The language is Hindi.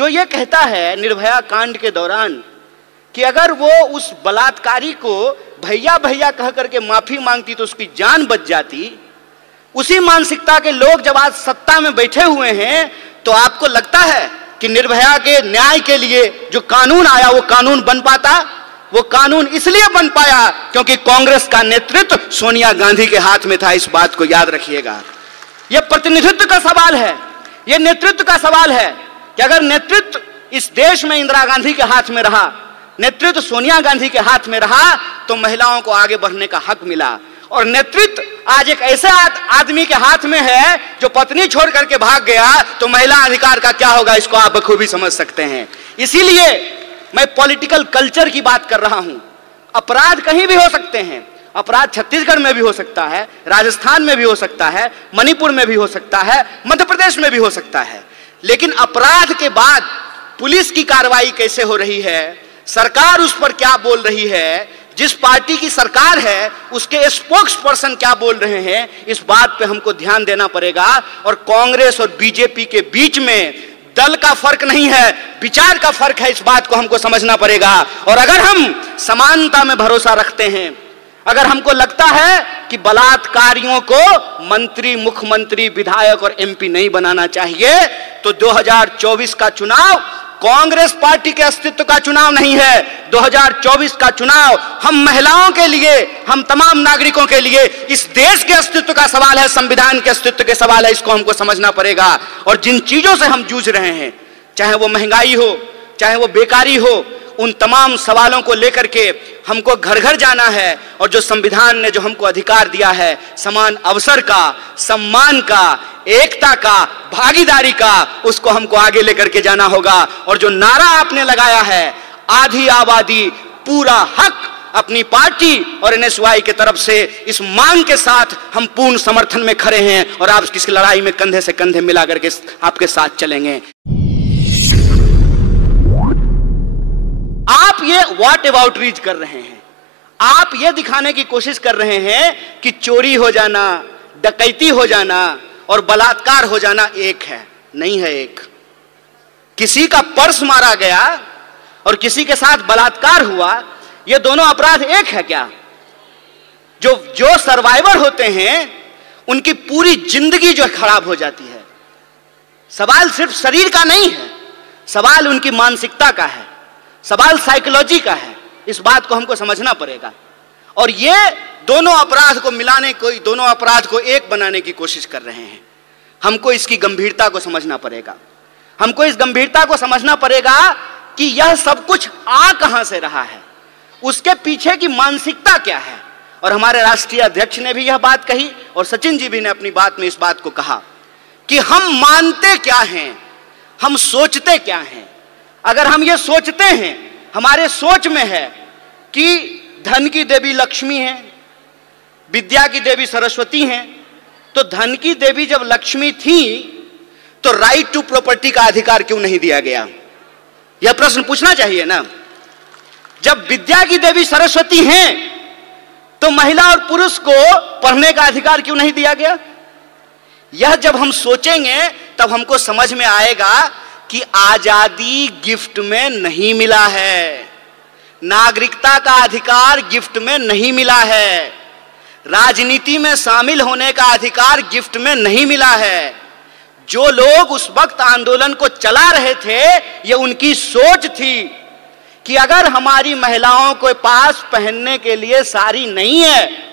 जो ये कहता है निर्भया कांड के दौरान कि अगर वो उस बलात्कारी को भैया भैया कह करके माफी मांगती तो उसकी जान बच जाती, उसी मानसिकता के लोग जब आज सत्ता में बैठे हुए हैं, तो आपको लगता है कि निर्भया के न्याय के लिए जो कानून आया वो कानून बन पाता? वो कानून इसलिए बन पाया क्योंकि कांग्रेस का नेतृत्व सोनिया गांधी के हाथ में था। इस बात को याद रखिएगा। यह प्रतिनिधित्व का सवाल है, यह नेतृत्व का सवाल है कि अगर नेतृत्व इस देश में इंदिरा गांधी के हाथ में रहा, नेतृत्व सोनिया गांधी के हाथ में रहा, तो महिलाओं को आगे बढ़ने का हक मिला। और नेतृत्व आज एक ऐसे आदमी के हाथ में है जो पत्नी छोड़ करके भाग गया, तो महिला अधिकार का क्या होगा, इसको आप बखूबी समझ सकते हैं। इसीलिए मैं पॉलिटिकल कल्चर की बात कर रहा हूं। अपराध कहीं भी हो सकते हैं, अपराध छत्तीसगढ़ में भी हो सकता है, राजस्थान में भी हो सकता है, मणिपुर में भी हो सकता है, मध्य प्रदेश में भी हो सकता है, लेकिन अपराध के बाद पुलिस की कार्रवाई कैसे हो रही है, सरकार उस पर क्या बोल रही है, जिस पार्टी की सरकार है उसके स्पोक्स पर्सन क्या बोल रहे हैं, इस बात पे हमको ध्यान देना पड़ेगा। और कांग्रेस और बीजेपी के बीच में दल का फर्क नहीं है, विचार का फर्क है, इस बात को हमको समझना पड़ेगा। और अगर हम समानता में भरोसा रखते हैं, अगर हमको लगता है कि बलात्कारियों को मंत्री, मुख्यमंत्री, विधायक और एमपी नहीं बनाना चाहिए, तो 2024 का चुनाव कांग्रेस पार्टी के अस्तित्व का चुनाव नहीं है। 2024 का चुनाव हम महिलाओं के लिए, हम तमाम नागरिकों के लिए, इस देश के अस्तित्व का सवाल है, संविधान के अस्तित्व के सवाल है। इसको हमको समझना पड़ेगा। और जिन चीजों से हम जूझ रहे हैं, चाहे वो महंगाई हो, चाहे वो बेकारी हो, उन तमाम सवालों को लेकर के हमको घर घर जाना है। और जो संविधान ने जो हमको अधिकार दिया है, समान अवसर का, सम्मान का, एकता का, भागीदारी का, उसको हमको आगे लेकर के जाना होगा। और जो नारा आपने लगाया है, आधी आबादी पूरा हक, अपनी पार्टी और एनएसयूआई की तरफ से इस मांग के साथ हम पूर्ण समर्थन में खड़े हैं और आप इस लड़ाई में कंधे से कंधे मिला करके आपके साथ चलेंगे। आप ये व्हाट अबाउट रीच कर रहे हैं, आप ये दिखाने की कोशिश कर रहे हैं कि चोरी हो जाना, डकैती हो जाना और बलात्कार हो जाना एक है। नहीं है एक। किसी का पर्स मारा गया और किसी के साथ बलात्कार हुआ, ये दोनों अपराध एक है क्या? जो सर्वाइवर होते हैं उनकी पूरी जिंदगी जो खराब हो जाती है। सवाल सिर्फ शरीर का नहीं है, सवाल उनकी मानसिकता का है, सवाल साइकोलॉजी का है। इस बात को हमको समझना पड़ेगा। और ये दोनों अपराध को मिलाने को, दोनों अपराध को एक बनाने की कोशिश कर रहे हैं। हमको इसकी गंभीरता को समझना पड़ेगा। हमको इस गंभीरता को समझना पड़ेगा कि यह सब कुछ आ कहां से रहा है, उसके पीछे की मानसिकता क्या है। और हमारे राष्ट्रीय अध्यक्ष ने भी यह बात कही और सचिन जी भी ने अपनी बात में इस बात को कहा कि हम मानते क्या हैं, हम सोचते क्या हैं। अगर हम ये सोचते हैं, हमारे सोच में है कि धन की देवी लक्ष्मी है, विद्या की देवी सरस्वती हैं, तो धन की देवी जब लक्ष्मी थी तो राइट टू प्रॉपर्टी का अधिकार क्यों नहीं दिया गया? यह प्रश्न पूछना चाहिए ना। जब विद्या की देवी सरस्वती हैं तो महिला और पुरुष को पढ़ने का अधिकार क्यों नहीं दिया गया? यह जब हम सोचेंगे तब हमको समझ में आएगा कि आजादी गिफ्ट में नहीं मिला है, नागरिकता का अधिकार गिफ्ट में नहीं मिला है, राजनीति में शामिल होने का अधिकार गिफ्ट में नहीं मिला है। जो लोग उस वक्त आंदोलन को चला रहे थे, ये उनकी सोच थी कि अगर हमारी महिलाओं के पास पहनने के लिए साड़ी नहीं है